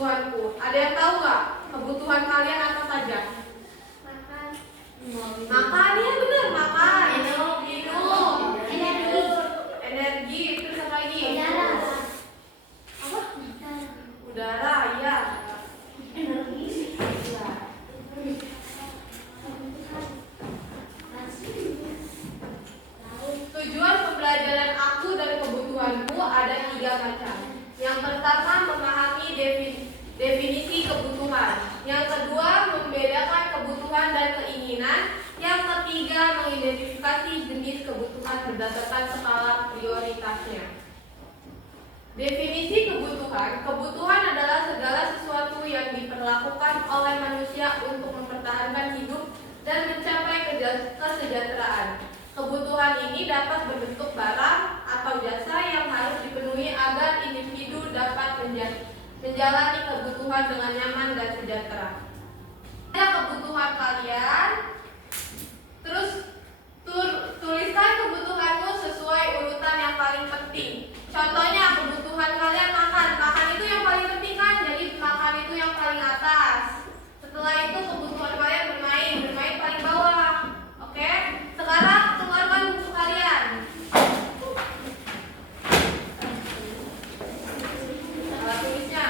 kebutuhanku. Ada yang tahu nggak kebutuhan kalian apa saja? Makan. Makan, ya benar, makan. Minum. Energi. Terus apa lagi? Apa? Udara, ya. Tujuan pembelajaran aku dan kebutuhanku ada 3 macam. Yang pertama, memahami definisi kebutuhan. Yang kedua, membedakan kebutuhan dan keinginan. Yang ketiga, mengidentifikasi jenis kebutuhan berdasarkan skala prioritasnya. Definisi kebutuhan. Kebutuhan adalah segala sesuatu yang diperlakukan oleh manusia untuk mempertahankan hidup dan mencapai kesejahteraan. Kebutuhan ini dapat berbentuk barang atau jasa yang harus dipenuhi agar individu dapat menjalani kebutuhan dengan nyaman dan sejahtera. Ada kebutuhan kalian, terus tuliskan kebutuhanmu sesuai urutan yang paling penting. Contohnya kebutuhan kalian makan. Makan itu yang paling penting kan? Jadi makan itu yang paling atas. Setelah itu kebutuhan kalian bermain. Bermain paling bawah. Oke? Sekarang keluarkan buku kalian. Salah tulisnya.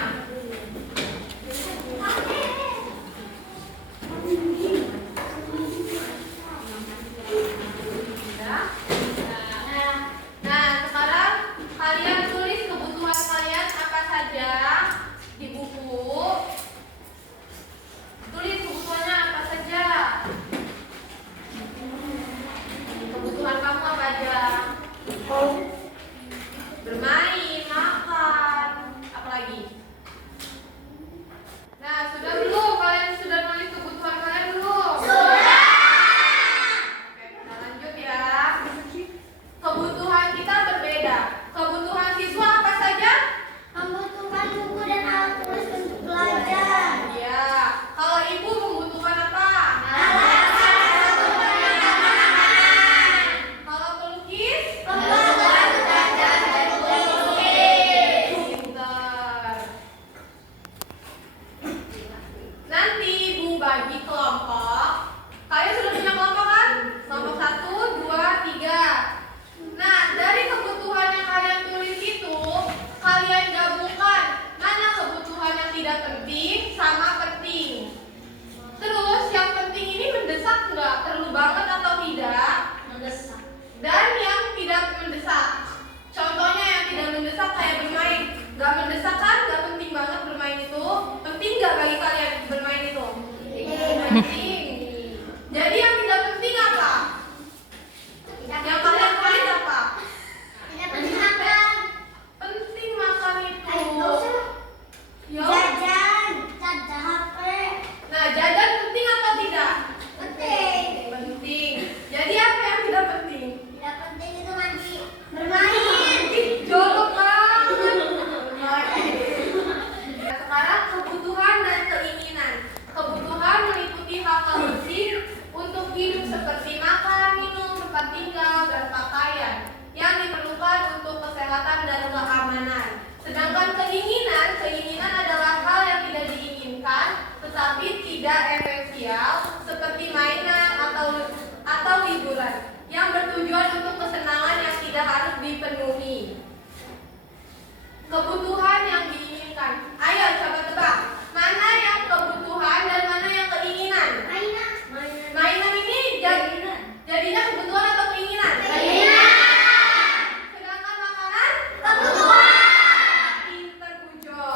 Nah, sekarang kalian tulis kebutuhan kalian apa saja di buku. Tulis kebutuhannya apa saja. Kebutuhan kamu apa aja? Bermain, makan, apa lagi? Nah, sudah belum? Kalian sudah nulis kebutuhan kalian belum? Sudah. Oke, kita lanjut ya. Kebutuhan kita berbeda. Kebutuhan siswa apa saja? Membutuhkan buku dan alat tulis untuk belajar. Iya. Kalau ibu membutuhkan apa? Kalau pelukis? Membutuhkan belajar dan melukis. Pintar. Nanti ibu bagi kelompok. Kalian sudah punya kelompok kan? Kelompok 1, 2, 3. Nah, dari kebutuhan yang kalian tulis itu, kalian gabungkan mana kebutuhan yang tidak penting sama penting. Terus yang penting ini mendesak nggak? Perlu banget atau tidak? Mendesak. Dan yang tidak mendesak. Contohnya yang tidak mendesak kayak bermain. Gak mendesak kan? Gak penting banget bermain itu. Penting gak bagi kalian bermain itu? Penting. Jadi yang tidak penting apa? Yang kalian tulis apa? Tidak penting makan. Penting makan itu. Yo. Jajan. Jajan HP. Nah, jajan penting atau tidak? Penting. Penting. Jadi apa yang tidak penting? Tidak penting itu mandi. Bermain. Ih, jorok banget. Sekarang kebutuhan dan keinginan. Kebutuhan meliputi hal-hal penting untuk hidup seperti makan, minum, tempat tinggal, dan pakaian yang diperlukan untuk kesehatan dan keamanan. Sedangkan keinginan adalah hal yang tidak diinginkan tetapi tidak esensial seperti mainan atau hiburan yang bertujuan untuk kesenangan yang tidak harus dipenuhi. Kebutuhan yang diinginkan. Ayo coba tebak. Mana yang kebutuhan dan mana yang keinginan? Mainan. Mainan ini jadinya kebutuhan atau keinginan? Keinginan. Sedangkan makanan? Kebutuhan. Pinter Bujo.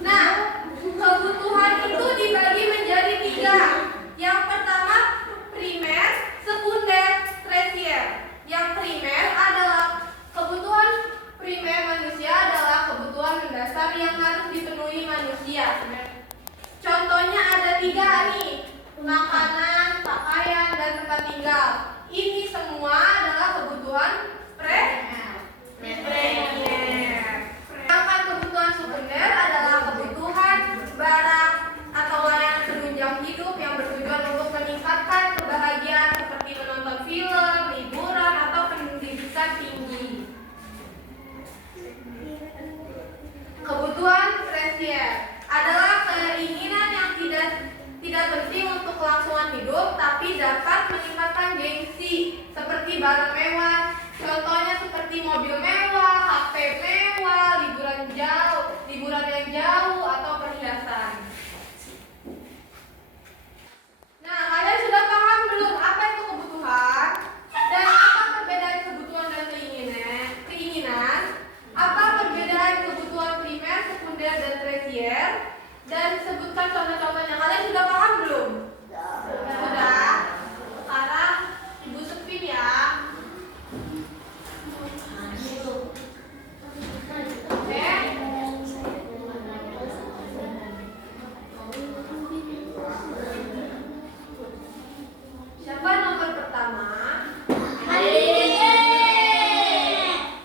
Nah, kebutuhan itu dibagi menjadi 3. Yang pertama primer, sekunder, tersier. Yang primer adalah kebutuhan primer manusia adalah kebutuhan mendasar yang harus dipenuhi manusia. Contohnya ada 3 nih, makanan, pakaian, dan tempat tinggal. Ini semua adalah kebutuhan primer. Sedangkan kebutuhan sekunder adalah kebutuhan barang atau layanan penunjang hidup yang bertujuan untuk meningkatkan kebahagiaan seperti menonton film, liburan, atau pendidikan tinggi. dan sebutkan contoh-contohnya. Kalian sudah paham belum? Sudah. Sekarang Ibu Sepin ya. Oke. Siapa nomor pertama?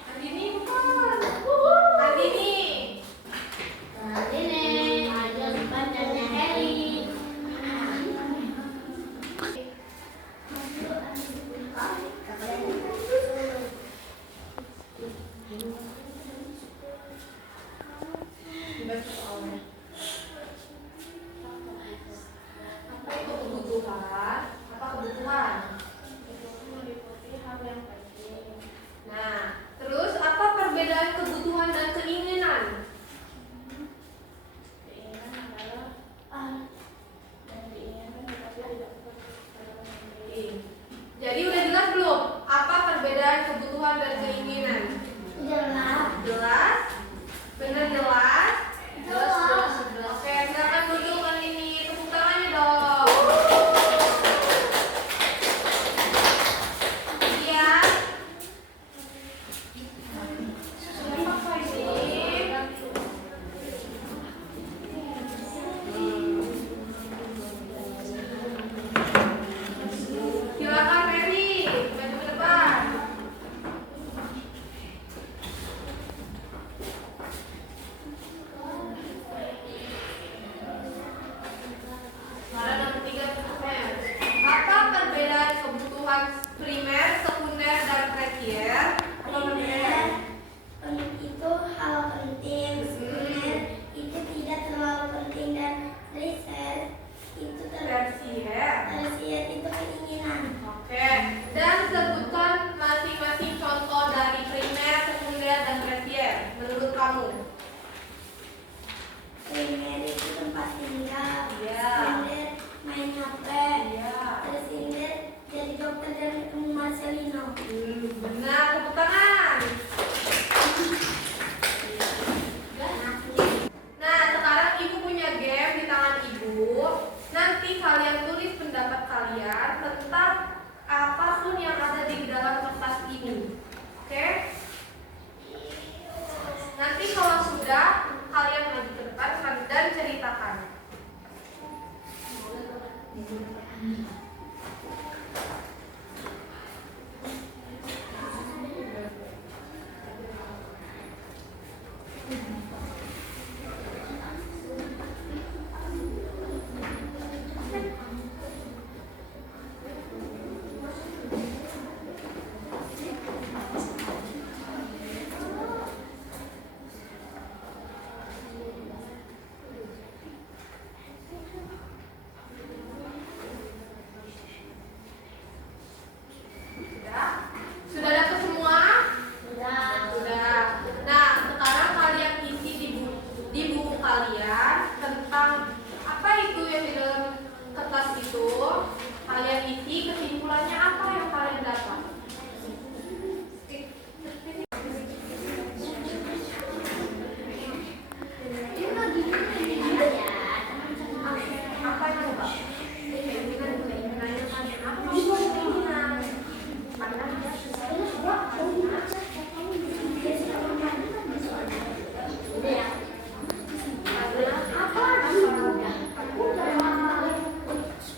Andini bukan. Andini. Apa itu kebutuhan? Apa kebutuhan? Nah, terus apa perbedaan kebutuhan dan keinginan? Jadi udah jelas belum? Apa perbedaan kebutuhan dan keinginan? Jelas? Bener jelas? Jelas. Oke, silakan duduk kan ini. Tepuk tangannya dong. Iya. Apa ini? Silakan Mary, maju ke depan. Nomor 3 primer. Apa perbedaan kebutuhan primer, sekunder, dan tersier? Apa perbedaan? Itu hal penting, sekunder itu tidak terlalu penting, dan tersier itu Tersier. itu keinginan. Oke. Dan sebutkan masing-masing contoh dari primer, sekunder, dan tersier menurut kamu. Primer itu tempat tinggal, Iya. sekunder main HP, Iya. tersier jadi dokter dan ketemu Marcelino. Benar, tepuk tangan. Nah, sekarang Ibu punya game di tangan Ibu. Nanti kalian tulis pendapat kalian tentang apapun yang ada di dalam kertas ini. Oke? Nanti kalau sudah, kalian maju ke depan dan ceritakan. Sudah dapat semua? Sudah. Nah, sekarang kalian isi di buku kalian tentang apa itu yang di dalam kertas itu. Kalian isi kesimpulannya apa yang kalian dapat. Apa yang Pak? Keinginannya kan apa maksudnya keinginan?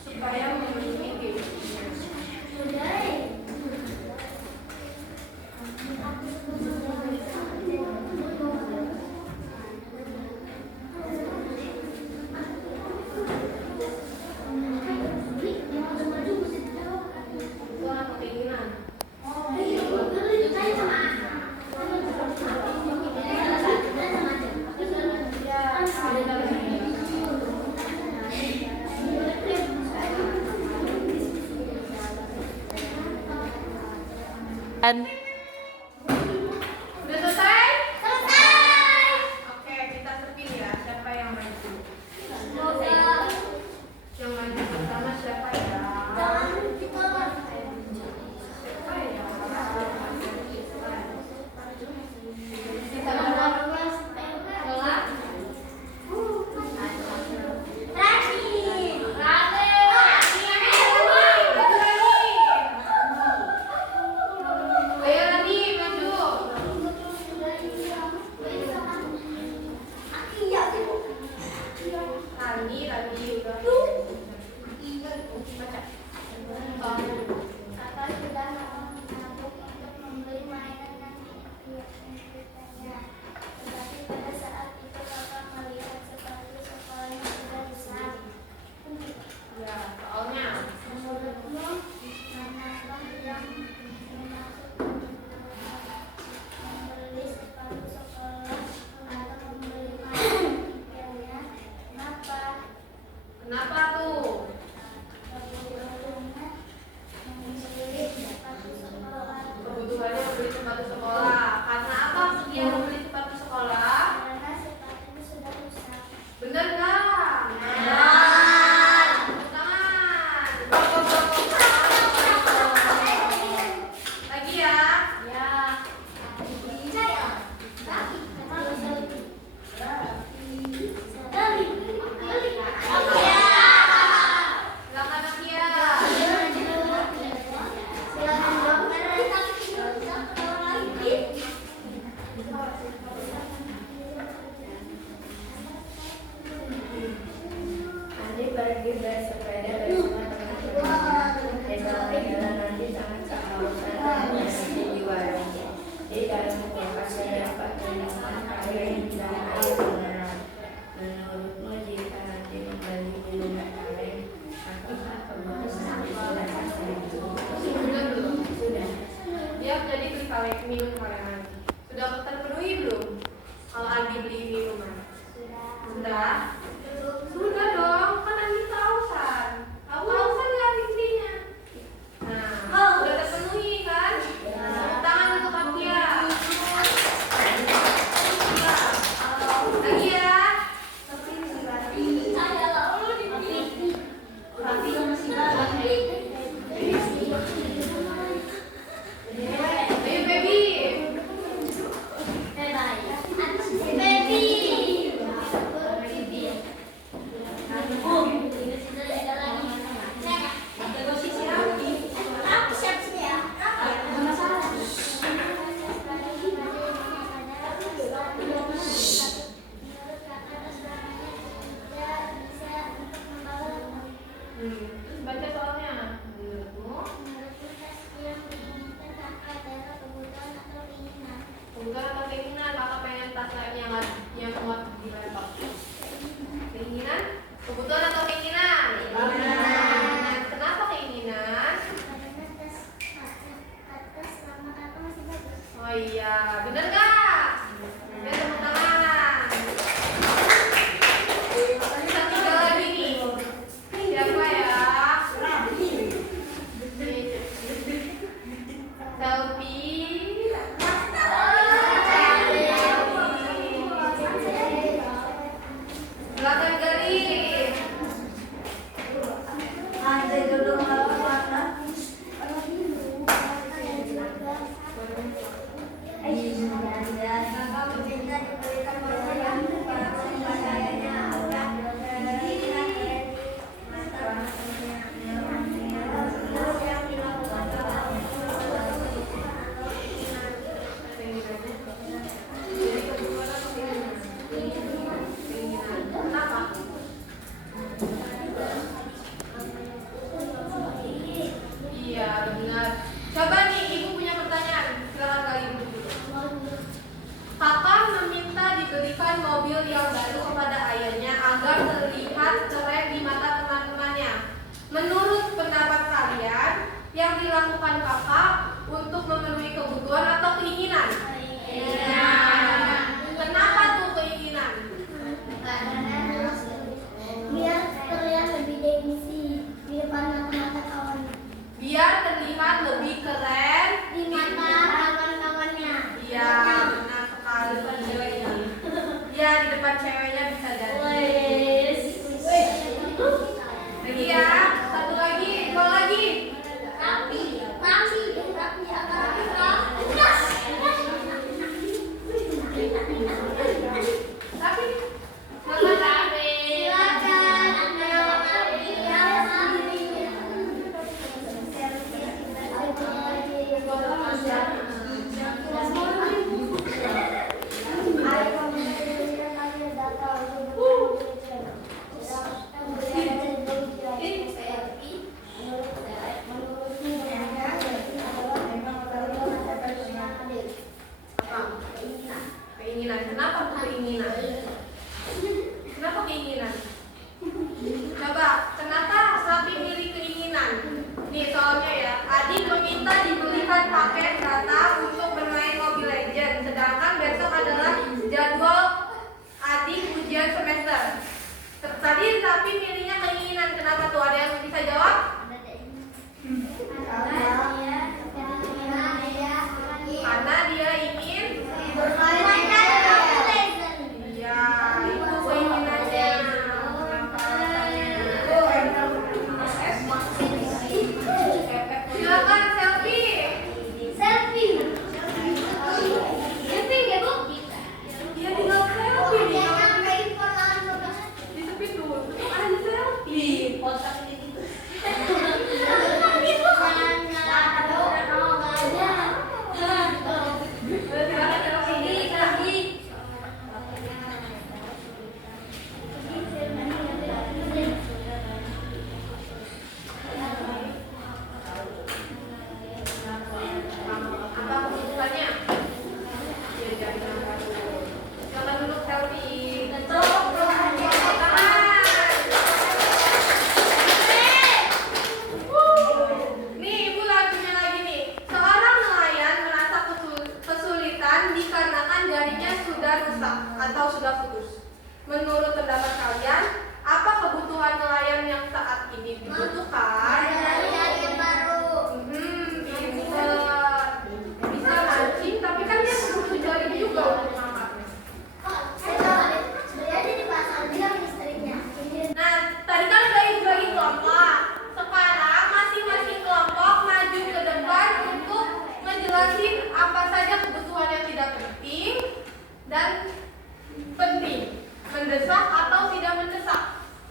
Supaya memenuhi kebutuhannya. Itu apa keinginan? Udah selesai? Oke, kita sepin ya. Siapa yang maju? Yang maju pertama siapa ya? Siapa ya? Kita berapa? lagi bersepeda bersama teman-teman. Jalan-jalan nanti sangat kehausan dan berhenti di warung. Di dalam kulkas terdapat minuman air dan air mineral. Menurutmu jika nanti membeli minuman kaleng, apakah kebutuhan digunakan seribu? Sudah belum? Sudah. Dia jadi beli kaleng, minum kalengan. Sudah terpenuhi belum? Kalau Adi beli minuman. Sudah? Sudah dong, kan Adi kehausan. Kehausan nggak intinya? Nah, sudah terpenuhi kan? Tepuk tangan untuk Akia. Lagi ya. Ayo baby. Baca soalnya. Menurutmu kebutuhan atau keinginan? Kakak pengen tas yang muat di laptop. Keinginan? Kebutuhan atau keinginan? Kenapa keinginan? Oh iya, bener gak? Ya, tepuk tangan. Kita tinggal lagi nih. Siapa ya? Selfie. Belakang garis. Kenapa? Iya benar. Coba nih ibu punya pertanyaan. Silakan kali ibu dulu. Kakak meminta diberikan mobil yang baru kepada ayahnya agar terlihat keren di mata teman-temannya. Menurut pendapat kalian, yang dilakukan kakak untuk memenuhi kebutuhan atau keinginan? Kenapa tuh keinginan? Biar terlihat lebih gengsi di depan mata kawan, Biar terlihat lebih keren di mata kawan-kawannya. Iya, benar sekali. Iya, di depan ceweknya bisa jadi. Lagi ya, satu lagi, dua lagi. Rapi apa Tapi, selamat hari. Ayo sudah putus? Menurut pendapat kalian, apa kebutuhan nelayan yang saat ini dibutuhkan? Pinter. Bisa mancing, tapi kan dia butuh jaring juga untuk mangkapnya. Nah, tadi kan udah dibagi kelompok. Sekarang masing-masing kelompok maju ke depan untuk ngejelasin apa saja kebutuhan yang tidak penting dan penting, mendesak atau tidak mendesak.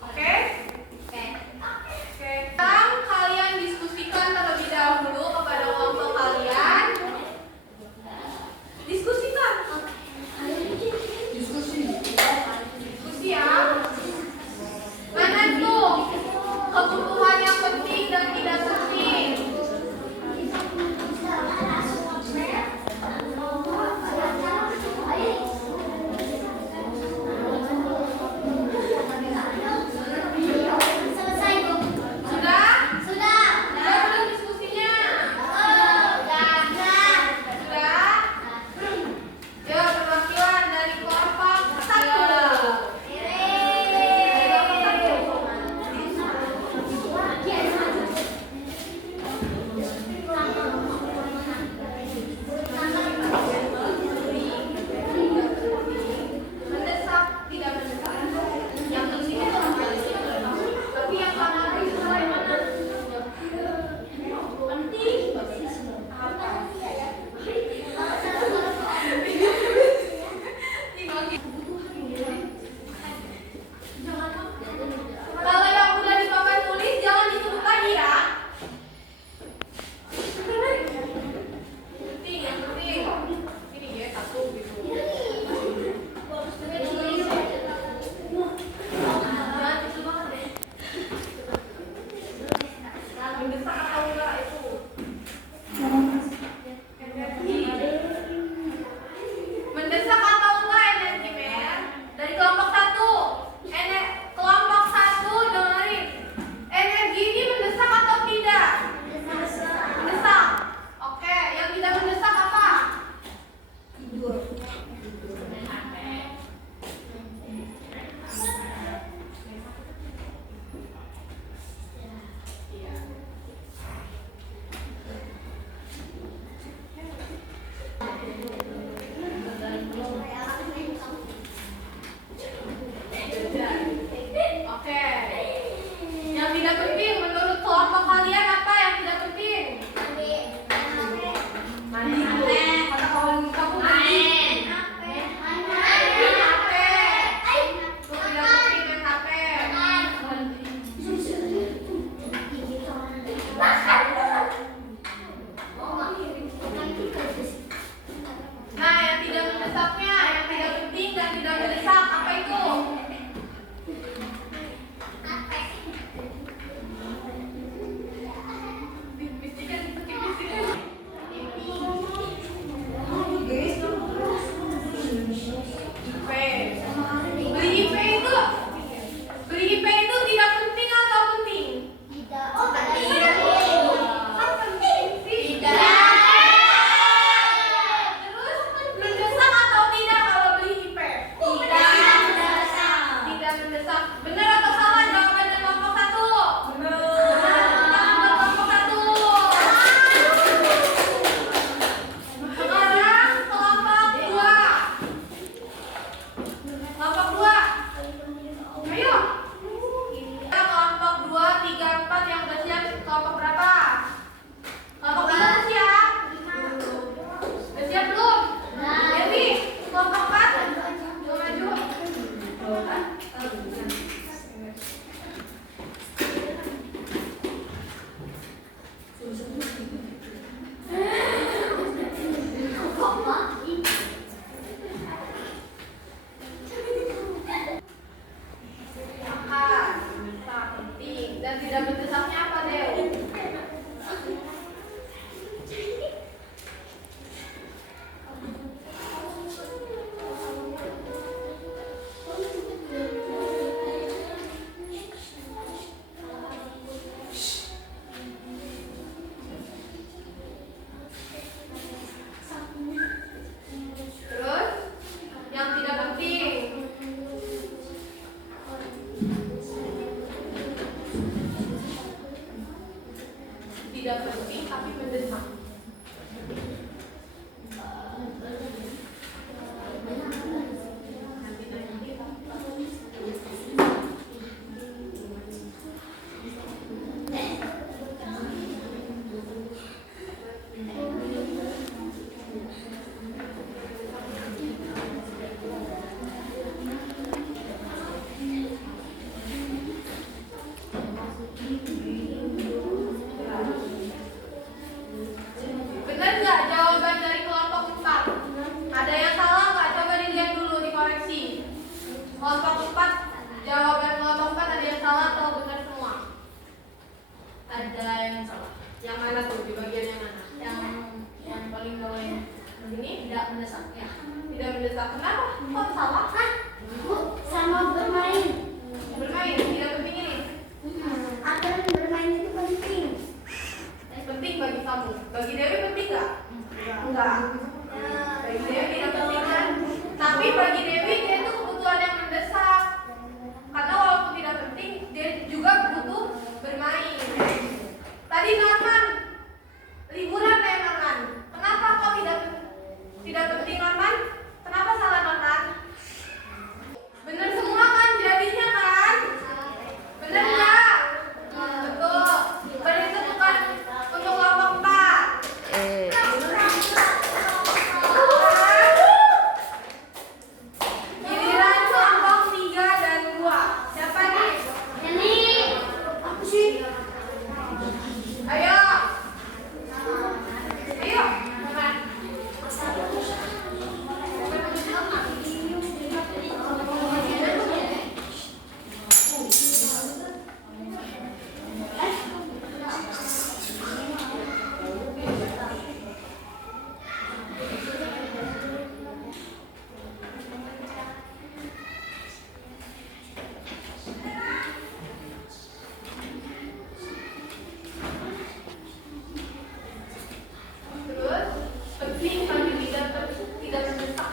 Oke? Oke. Sekarang kalian diskusikan terlebih dahulu kepada kelompok kalian. Diskusikan. Diskusi ya. Mana tuh kebutuhan yang penting dan tidak penting? Sudah? Sudah belum diskusinya? Sudah? Ya, perwakilan dari kelompok 1. Mendesak, tidak mendesak. Yang penting itu apa? Tapi yang mana itu yang mana? Penting. Kalau yang udah di papan tulis jangan disebut lagi ya. Penting, yang penting. Ini ya, 1 gitu. Jangan disebut banget deh. Mendesak atau enggak itu? Energi. Mendesak atau enggak energi, Mer? Dari kelompok 1. Kelompok 1 dengerin. Energi ini mendesak atau tidak? Mendesak. Oke, yang tidak mendesak apa? Oke. Yang tidak penting menurut kelompok kalian apa yang tidak penting? Mandi dulu. Kata kamu mandi. Main HP. Tuh tidak penting main HP. Nah, yang tidak mendesaknya, yang tidak penting dan tidak mendesak apa itu? Beli IP itu tidak penting atau penting? Kan penting sih. Terus mendesak atau tidak kalau beli IP? Tidak mendesak. Benar atau salah jawaban dari kelompok 1? Benar. Kelompok 1. Sekarang kelompok 2. Kelompok 2. Ayo. Kelompok 2, 3, 4 yang udah siap. Kelompok berapa? Kelompok 3 udah siap? Udah siap belum? Dewi, kelompok 4 belum maju. Makan, penting dan tidak mendesaknya apa deh? Kelompok 4, jawaban kelompok 4 ada yang salah atau benar semua? Ada yang salah. Yang mana tuh? Di bagian yang mana? Yang paling bawah ini. Ini tidak mendesak ya. Tidak mendesak. Kenapa? Kok salah? Bu, sama bermain. Bermain tidak penting ini. Aturan bermain itu penting. Penting bagi kamu. Bagi Dewi penting nggak? Enggak. Bagi Dewi tidak penting kan? Tapi bagi Dewi dia itu kebutuhan yang mendesak. Karena walaupun tidak penting, dia juga butuh bermain. Tadi Norman, liburan ya Norman. Kenapa kau tidak penting Norman? Kenapa salah Norman? Bener semua kan jadinya kan? Bener nggak? Betul. Berarti itu bukan untuk kelompok 4. Giliran kelompok 3 dan 2. Siapa nih? Ini apa sih? Ayo. Ayo. Terus penting tapi tidak mendesak.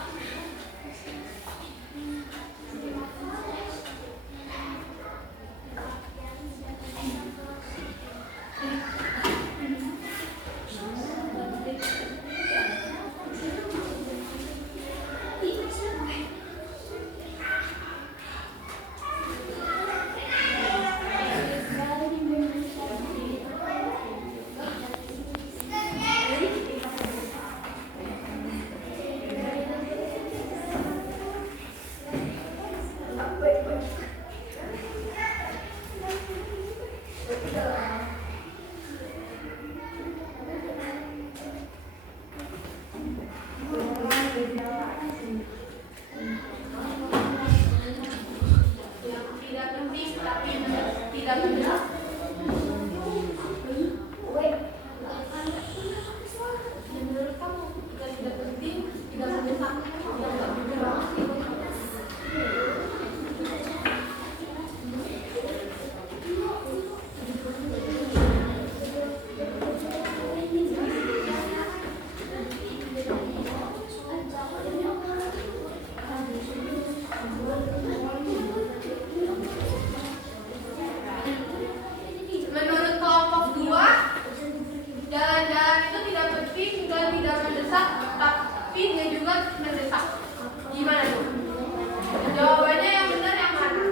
Yang tidak penting tapi tidak mendesak. Menurut kamu tidak penting, tidak mendesak. Menurut kelompok 2, jalan-jalan itu tidak penting dan tidak mendesak, tapi dia juga mendesak. Gimana tuh? Jawabannya yang benar yang mana?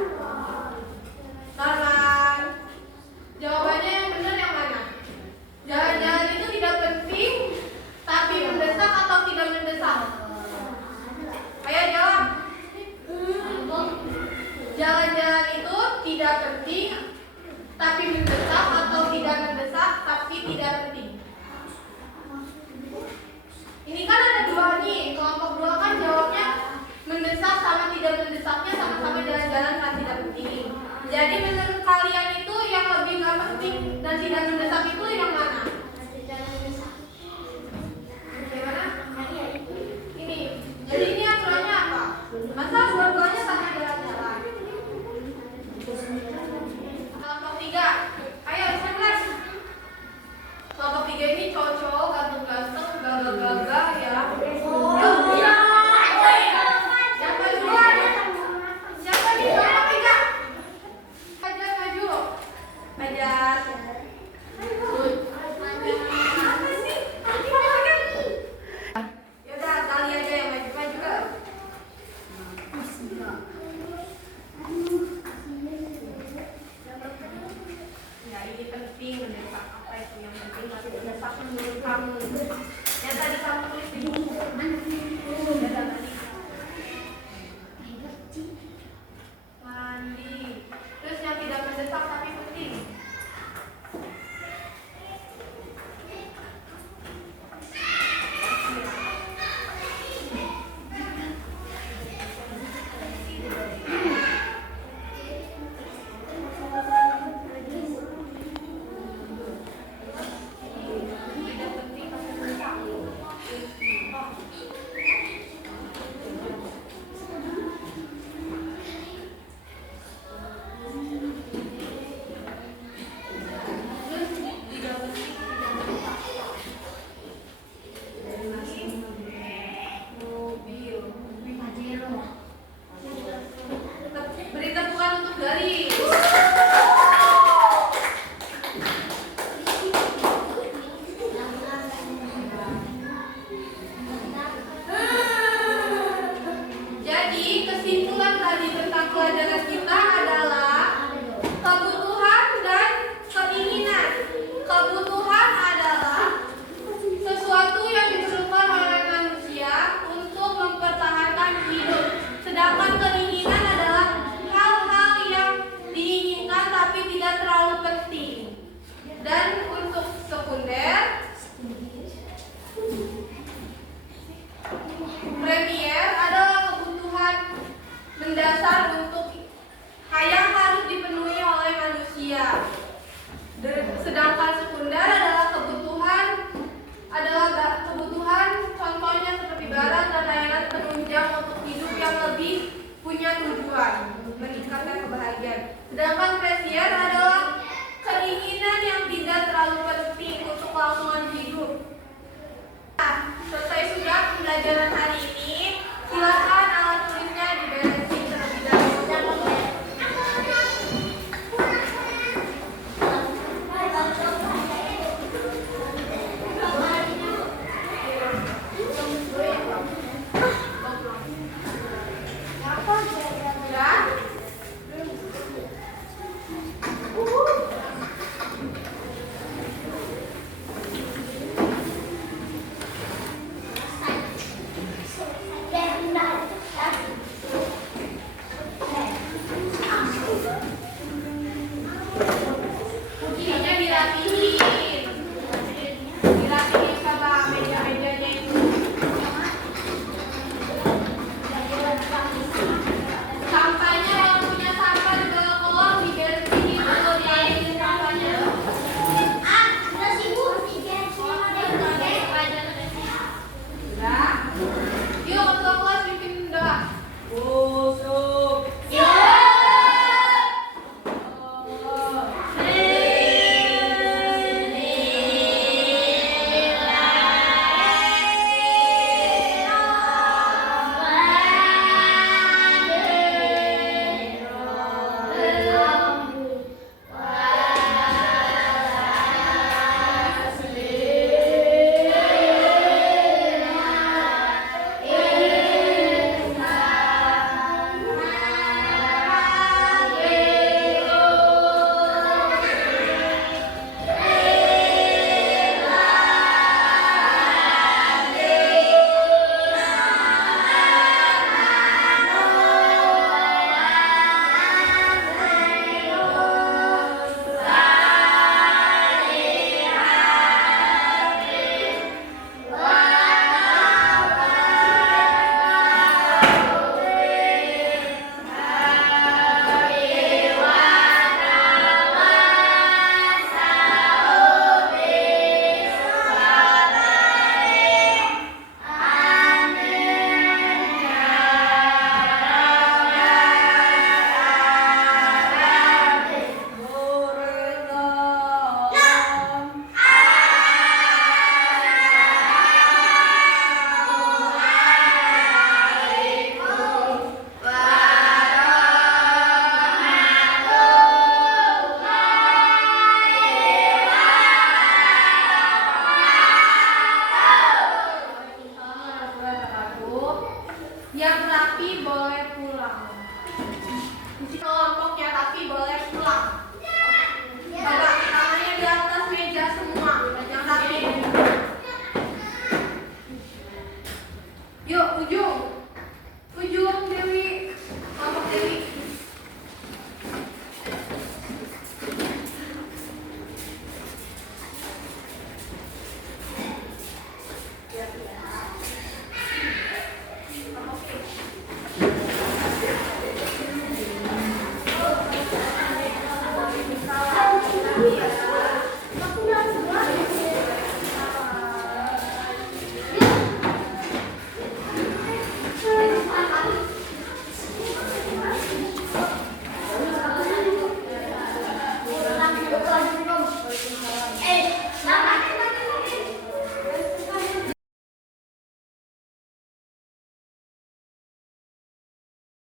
Norman. Jawabannya yang benar yang mana? Jalan-jalan itu tidak penting, tapi mendesak atau tidak mendesak? Ayo jawab. Jalan-jalan itu tidak penting, tapi mendesak atau tidak mendesak tapi tidak penting. Ini kan ada dua nih, kelompok 2 kan jawabnya mendesak sama tidak mendesaknya sama-sama jalan-jalan kan tidak penting. Jadi menurut kalian itu yang lebih nggak penting dan tidak mendesak itu yang mana? Gimana? Ini. Jadi ini aturannya apa? Masa dua-duanya sama jalan-jalan? Kelompok 3, ayo kelas. Kelompok 3 ini cowok-cowok ganteng-ganteng, gagah-gagah ya. Yang kedua, dasar untuk yang harus dipenuhi oleh manusia. Sedangkan sekunder adalah kebutuhan contohnya seperti barang dan layanan penunjang untuk hidup yang lebih punya tujuan, meningkatkan kebahagiaan. Sedangkan tersier adalah keinginan yang tidak terlalu penting untuk kelangsungan hidup. Nah, selesai sudah pembelajaran hari ini. Silakan alat tulisnya diberesin terlebih dahulu. Bukunya dirapihin sama meja-mejanya itu. Sampahnya yang punya sampah di bawah kolong dibersihin atau diambilin sampahnya. Udah. Yuk ketua kelas bikin doa. Busuk. Yang rapi boleh pulang.